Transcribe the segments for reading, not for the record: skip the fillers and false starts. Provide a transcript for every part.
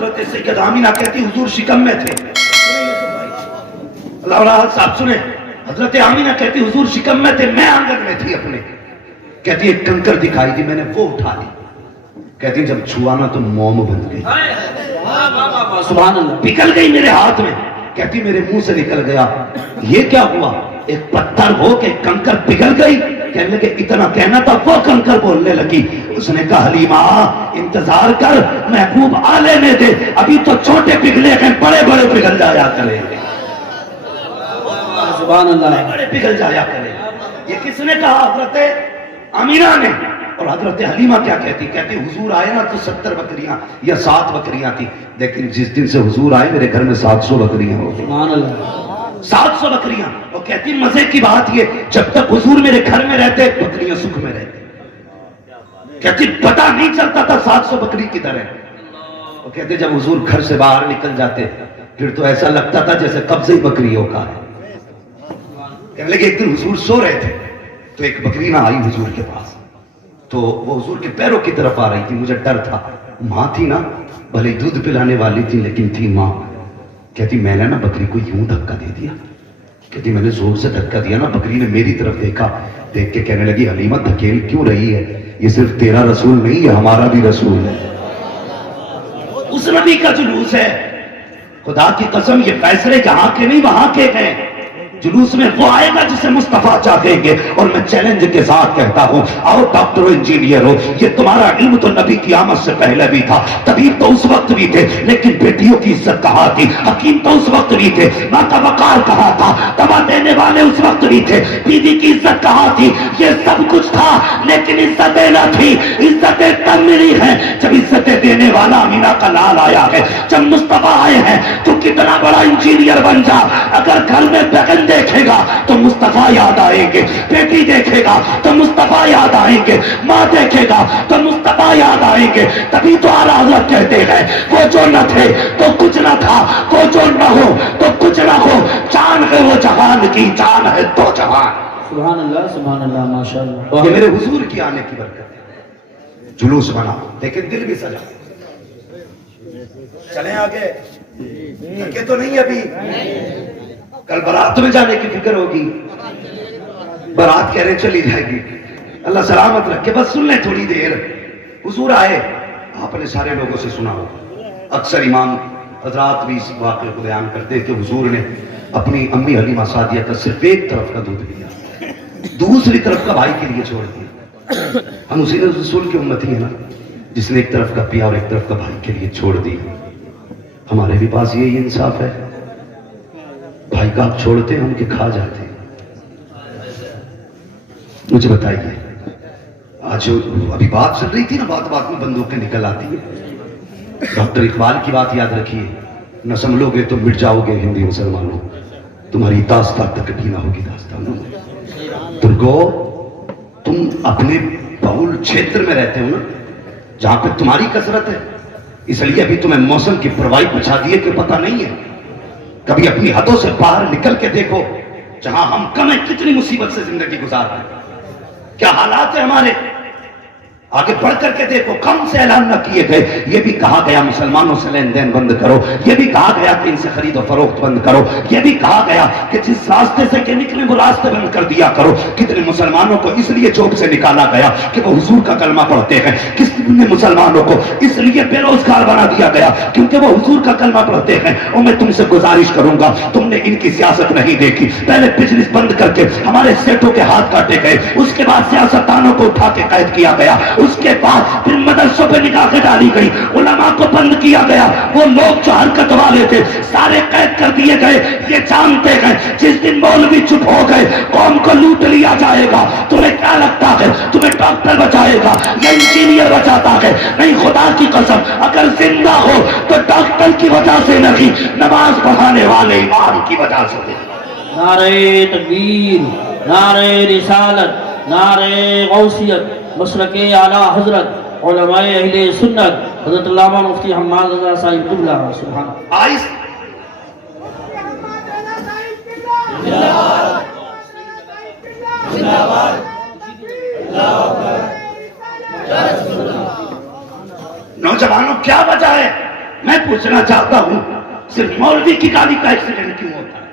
حضرت سید آمینہ کہتی حضور شکم میں تھے. اللہ صاحب سنیں, حضرت آمینہ کہتی حضور شکم میں تھے, میں آنگن میں تھی اپنے. کہتی ایک کنکر دکھائی دی, میں نے وہ اٹھا لی. کہتی جب چھوانا تو موم بن گئی, سبحان اللہ, پگھل گئی میرے ہاتھ میں. کہتی میرے منہ سے نکل گیا. یہ کیا ہوا؟ ایک پتھر ہو کے کنکر پگھل گئی. کہنے لگے اتنا کہنا تھا, وہ کنکر بولنے لگی. اس نے کہا حلیمہ انتظار کر, محبوب آلے میں دے, ابھی تو چھوٹے پگھلے ہیں, بڑے بڑے پگھل جایا کریں گے. سبحان اللہ, بڑے پگھل جایا کریں. یہ کس نے کہا؟ حضرت آمینہ نے. اور حضرت حلیمہ کیا کہتی؟ کہتی حضور آئے نا تو 70 بکریاں یا 7 بکریاں تھی, لیکن جس دن سے حضور آئے میرے گھر میں 700 بکریاں ہو گئی. سبحان اللہ, 700 بکریاں. اور کہتی مزے کی بات یہ, جب تک حضور میرے گھر میں رہتے بکریاں سکھ میں رہتی. کہتی پتہ نہیں چلتا تھا 700 بکری کدھر ہے. اور کہتے جب حضور گھر سے باہر نکل جاتے پھر تو ایسا لگتا تھا جیسے قبضے بکریوں کا ہے. کہنے لگے ایک دن حضور سو رہے تھے تو ایک بکری نہ آئی حضور کے پاس, تو وہ حضور کے پیروں کی طرف آ رہی تھی. مجھے ڈر تھا, ماں تھی نا, بھلے دودھ پلانے والی تھی لیکن تھی ماں. کہتی میں نے نا بکری کو یوں دھکا دے دیا. کہتی میں نے زور سے دھکا دیا نا, بکری نے میری طرف دیکھا, دیکھ کے کہنے لگی حلیمہ دھکیل کیوں رہی ہے, یہ صرف تیرا رسول نہیں ہے ہمارا بھی رسول ہے. اس نبی کا جلوس ہے. خدا کی قسم یہ فیصلے جہاں کے نہیں وہاں کے ہیں. جلوس میں وہ آئے گا جسے مصطفیٰ چاہیں گے. اور میں چیلنج کے ساتھ کہتا ہوں, آؤ ڈاکٹر انجینئر ہو, یہ تمہارا علم تو نبی کی آمد سے پہلے بھی تھا, طبیب تو اس وقت بھی تھے, لیکن بیٹیوں کی عزت کہاں تھی, حکیم تو اس وقت بھی تھے, ماں کا وقار کہاں تھا, دوا دینے والے اس وقت بھی تھے, بیوی کی عزت کہاں تھی. یہ سب کچھ تھا لیکن عزتیں نہ تھی. عزتیں تب ملی ہیں جب عزتیں دینے والا آمینہ کا لال آیا ہے. جب مصطفیٰ آئے ہیں تو کتنا بڑا انجینئر بن جا, اگر گھر میں بغل دیکھے گا تو مصطفیٰ یاد آئیں گے, بیٹی دیکھے گا تو مصطفیٰ یاد آئیں گے, ماں دیکھے گا تو مصطفیٰ یاد آئیں گے. تبھی تو اعلیٰ حضرت کہتے ہیں وہ جو نہ تھے تو کچھ نہ تھا, وہ جو نہ ہو تو کچھ نہ ہو, جان ہے وہ جہان کی, جان ہے تو جہان. سبحان اللہ, سبحان اللہ, ماشاء اللہ. یہ میرے حضور کی آنے کی برکت ہے. جلوس بنا لیکن دل بھی سجا. چلیں آگے, تھکے تو نہیں ابھی. کل برات میں جانے کی فکر ہوگی, برات کہہ رہے چلی جائے گی. اللہ سلامت رکھے. بس سن لیں تھوڑی دیر. حضور آئے, آپ نے سارے لوگوں سے سنا ہو, اکثر امام حضرات بھی اس واقعے کو بیان کرتے ہیں کہ حضور نے اپنی امی حلیمہ سعدیہ کا صرف ایک طرف کا دودھ پیا, دوسری طرف کا بھائی کے لیے چھوڑ دیا. ہم اسی رسول کی امتی ہیں نا, جس نے ایک طرف کا پیا اور ایک طرف کا بھائی کے لیے چھوڑ دیا. ہمارے بھی پاس یہی انصاف ہے, بھائی کا آپ چھوڑتے ہیں, ان کے کھا جاتے ہیں. مجھے بتائیے, آج ابھی بات چل رہی تھی نا, بات میں بندوقیں نکل آتی ہیں. ڈاکٹر اقبال کی بات یاد رکھیے, نہ سنبھلو گے تو مٹ جاؤ گے ہندی مسلمانوں, تمہاری داستان تک نہ ہوگی داستانوں. ترگو, تم اپنے بہول چھیتر میں رہتے ہو نا, جہاں پہ تمہاری کثرت ہے, اس لیے ابھی تمہیں موسم کی پرواہی بچا دیے کہ پتہ نہیں ہے. کبھی اپنی حدوں سے باہر نکل کے دیکھو, جہاں ہم کم ہیں کتنی مصیبت سے زندگی گزار رہے ہیں, کیا حالات ہیں ہمارے. آگے بڑھ کر کے دیکھو, کم سے اعلان نہ کیے گئے. یہ بھی کہا گیا مسلمانوں سے لین دین بند کرو, یہ بھی کہا گیا کہ ان سے خرید و فروخت بند کرو, یہ بھی کہا گیا کہ جس راستے سے کہ نکلے وہ راستے بند کر دیا کرو. کتنے مسلمانوں کو اس لیے جوب سے نکالا گیا کہ وہ حضور کا کلمہ پڑھتے ہیں. کتنے مسلمانوں کو اس لیے بے روزگار بنا دیا گیا کیونکہ وہ حضور کا کلمہ پڑھتے ہیں. اور میں تم سے گزارش کروں گا, تم نے ان کی سیاست نہیں دیکھی. پہلے بزنس بند کر کے ہمارے سیٹوں کے ہاتھ کاٹے گئے, اس کے بعد سیاستدانوں کو اٹھا کے قید کیا گیا, اس کے بعد پھر مدرسوں پہ نگاہیں ڈالی گئی, علماء کو بند کیا گیا. وہ لوگ جو حرکت والے تھے سارے قید کر دیے گئے. یہ جانتے ہیں جس دن مولوی چپ ہو گئے قوم کو لوٹ لیا جائے گا. تمہیں کیا لگتا ہے تمہیں ڈاکٹر بچائے گا یا انجینئر بچاتا ہے؟ نہیں, خدا کی قسم, اگر زندہ ہو تو ڈاکٹر کی وجہ سے نہیں, نماز پڑھانے والے امام کی وجہ سے. نعرہ تکبیر, نعرہ رسالت, نعرہ غوثیت, مسلک اعلیٰ حضرت علماء اہل سنت حضرت علامہ مفتی حماد رضا صاحب قبلہ. سبحان آئس نوجوانوں کیا وجہ ہے میں پوچھنا چاہتا ہوں صرف مولوی کی گاڑی کا ایکسیڈنٹ کیوں ہوتا ہے؟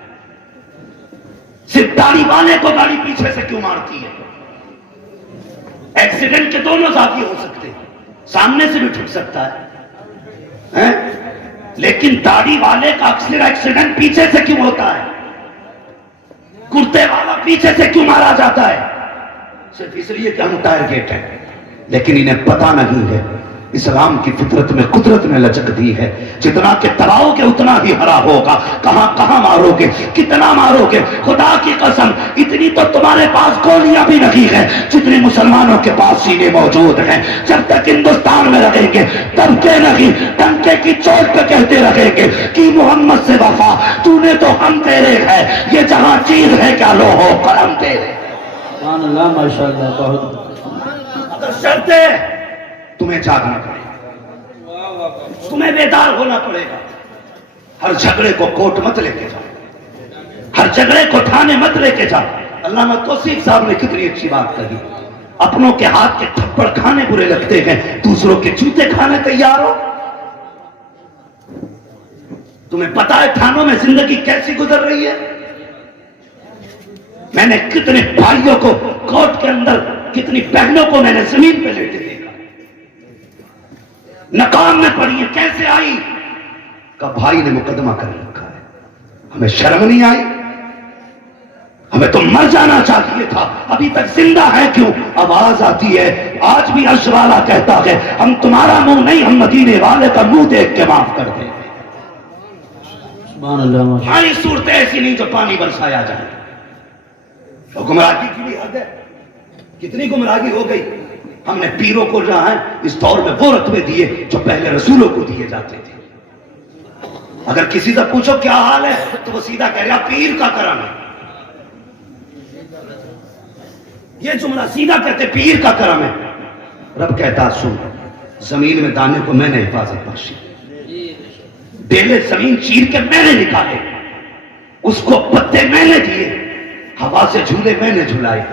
صرف داڑھی والے کو گاڑی پیچھے سے کیوں مارتی ہے؟ ایکسیڈنٹ کے دونوں ذاتی ہو سکتے ہیں، سامنے سے بھی ٹھک سکتا ہے، لیکن داڑھی والے کا اکثر ایکسیڈنٹ پیچھے سے کیوں ہوتا ہے؟ کرتے والا پیچھے سے کیوں مارا جاتا ہے؟ صرف اس لیے کہ ہم ٹارگیٹ ہیں، لیکن انہیں پتا نہیں ہے اسلام کی فطرت میں قدرت نے لچک دی ہے، جتنا کہ تباؤ کے اتنا ہی ہرا ہوگا۔ کہاں کہاں مارو گے، کتنا مارو گے؟ خدا کی قسم اتنی تو تمہارے پاس گولیاں بھی نہیں ہیں جتنی مسلمانوں کے پاس سینے موجود ہیں۔ جب تک ہندوستان میں رہیں گے تب کے نہیں ڈنکے کی چوٹ پہ کہتے رہیں گے کہ محمد سے وفا، تو نے تو ہم تیرے ہے، یہ جہاں چیز ہے کیا لو ہو کرم تیرے۔ سبحان اللہ، ماشاءاللہ، بہت اگر شرط ہے تمہیں جاگنا پڑے گا، تمہیں بیدار ہونا پڑے گا۔ ہر جھگڑے کو کوٹ مت لے کے جاؤ، ہر جھگڑے کو تھانے مت لے کے جاؤ۔ علامہ توصیف صاحب نے کتنی اچھی بات کہی، اپنوں کے ہاتھ کے تھپڑ کھانے برے لگتے ہیں، دوسروں کے جوتے کھانے تیار ہو۔ تمہیں پتا ہے تھانوں میں زندگی کیسی گزر رہی ہے؟ میں نے کتنے بھائیوں کو کوٹ کے اندر، کتنی بہنوں کو میں نے زمین پہ لیٹے دیکھا، نقاب میں پڑی ہے، کیسے آئی؟ کہ بھائی نے مقدمہ کر رکھا ہے۔ ہمیں شرم نہیں آئی؟ ہمیں تو مر جانا چاہیے تھا، ابھی تک زندہ ہے کیوں؟ آواز آتی ہے، آج بھی عرش والا کہتا ہے ہم تمہارا منہ نہیں، ہم مدینے والے کا منہ دیکھ کے معاف کر دیں۔ سبحان اللہ، ماشاءاللہ۔ ہماری صورت ایسی نہیں جو پانی برسایا جائے۔ تو گمراہی کی بھی حد ہے، کتنی گمراہی ہو گئی۔ ہم نے پیروں کو جو ہے اس دور میں وہ رتبے دیے جو پہلے رسولوں کو دیے جاتے تھے۔ اگر کسی سے پوچھو کیا حال ہے تو وہ سیدھا کہہ رہا پیر کا کرم ہے، یہ جملہ سیدھا کہتے پیر کا کرم ہے۔ رب کہتا سن، زمین میں دانے کو میں نے حفاظت بخشی، ڈیلے زمین چیر کے میں نے نکالے، اس کو پتے میں نے دیے، ہوا سے جھولے میں نے جھلائے،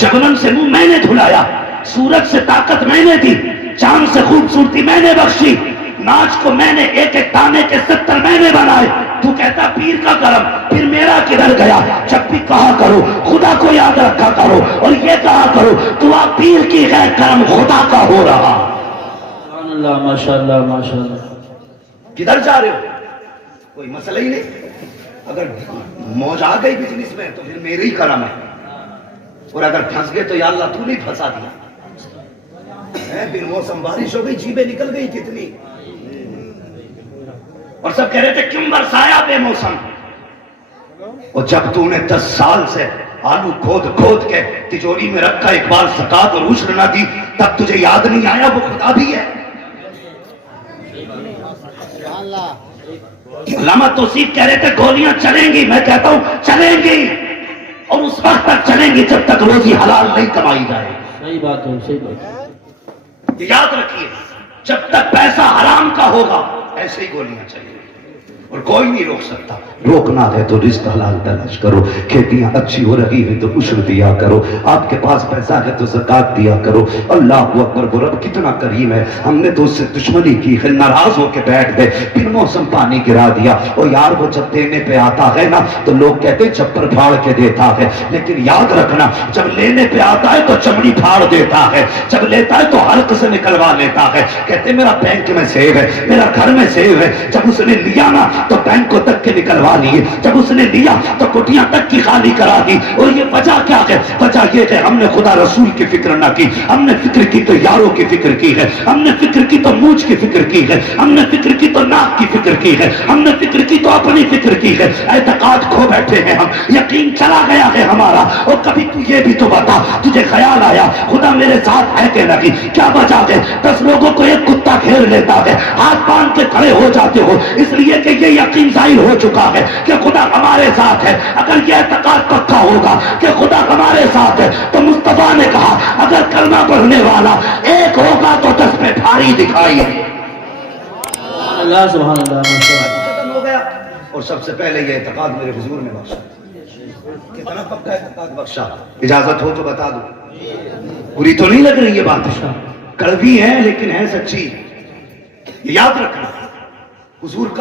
شبنم سے منہ میں نے دھلایا، سورج سے طاقت میں نے دی، چاند سے خوبصورتی میں نے بخشی، ناچ کو میں نے ایک ایک دانے کے 70 میں نے بنائے۔ تو کہتا پیر کا کرم، پھر میرا کدھر گیا؟ جب بھی کہا کرو خدا کو یاد رکھا کرو، اور یہ کہا کرو تو آپ پیر کی غیر کرم خدا کا ہو رہا۔ سبحان اللہ، ماشاءاللہ، ماشاءاللہ۔ کدھر جا رہے ہو؟ کوئی مسئلہ ہی نہیں۔ اگر موج آ گئی بزنس میں تو پھر میرے ہی کرم ہے، اور اگر پھنس گئے تو یا اللہ تو نہیں پھنسا دیا۔ بن موسم بارش ہو گئی، جیبیں نکل گئی کتنی، اور سب کہہ رہے تھے کیوں برسایا بے موسم۔ اور جب تو نے 10 سال سے آلو کھود کھود کے تجوری میں رکھا، ایک بار زکات اور عشر نہ دی، تب تجھے یاد نہیں آیا وہ خدا بھی ہے۔ علامہ توصیف کہہ رہے تھے گولیاں چلیں گی، میں کہتا ہوں چلیں گی، اور اس وقت تک چلیں گی جب تک روزی حلال نہیں کمائی جائے۔ صحیح بات ہے، صحیح بات ہے۔ یاد رکھیے جب تک پیسہ حرام کا ہوگا ایسے ہی گولیاں چلیں گی، اور کوئی نہیں روک سکتا۔ روکنا ہے تو رزق حلال تلاش کرو، کھیتیاں اچھی ہو رہی ہے تو عشر دیا کرو، آپ کے پاس پیسہ ہے تو زکات دیا کرو۔ اللہ اکبر، وہ رب کتنا کریم ہے۔ ہم نے تو اس سے دشمنی کی، پھر ناراض ہو کے بیٹھ گئے، پھر موسم پانی گرا دیا۔ اور یار وہ جب دینے پہ آتا ہے نا تو لوگ کہتے چپر پھاڑ کے دیتا ہے، لیکن یاد رکھنا جب لینے پہ آتا ہے تو چمڑی پھاڑ دیتا ہے، جب لیتا ہے تو حلق سے نکلوا لیتا ہے۔ کہتے میرا بینک میں سیو ہے، میرا گھر میں سیو ہے۔ جب اس نے لیا نا تو بینکوں تک کے نکلوا لیے، جب اس نے لیا تو کٹیاں تک کی خالی کرا دی۔ اور یہ وجہ کیا ہے؟ وجہ یہ کہ ہم نے خدا رسول کی فکر نہ کی، ہم نے فکر کی تو یاروں کی فکر کی ہے، ہم نے فکر کی تو مونچھ کی فکر کی ہے، ہم نے فکر کی تو ناک کی فکر کی ہے، ہم نے فکر کی تو اپنی فکر کی ہے۔ اعتقاد کھو بیٹھے ہیں ہم، یقین چلا گیا ہے ہمارا۔ اور کبھی تو یہ بھی تو بتا، تجھے خیال آیا خدا میرے ساتھ ہے کہ نہیں؟ کیا وجہ ہے 10 لوگوں کو ایک کتا گھیر لیتا ہے، ہاتھ باندھ کے کھڑے ہو جاتے ہو، اس لیے کہ یہ یقین ظاہر ہو چکا ہے کہ خدا ہمارے ساتھ ہے۔ اگر یہ اعتقاد پکا ہوگا کہ خدا ہمارے ساتھ ہے تو مصطفیٰ نے کہا اگر کلمہ پڑھنے والا ایک ہوگا تو 10 پہ بھاری دکھائی۔ اللہ سبحان اللہ، ماشاءاللہ۔ ختم ہو گیا۔ اور سب سے پہلے یہ اعتقاد میرے حضور نے بخشا۔ کتنا پکا اعتقاد بخشا؟ اجازت ہو تو بتا دو، بری تو نہیں لگ رہی یہ بات؟ کڑوی ہے لیکن ہے سچی، یاد رکھنا۔ حضور کا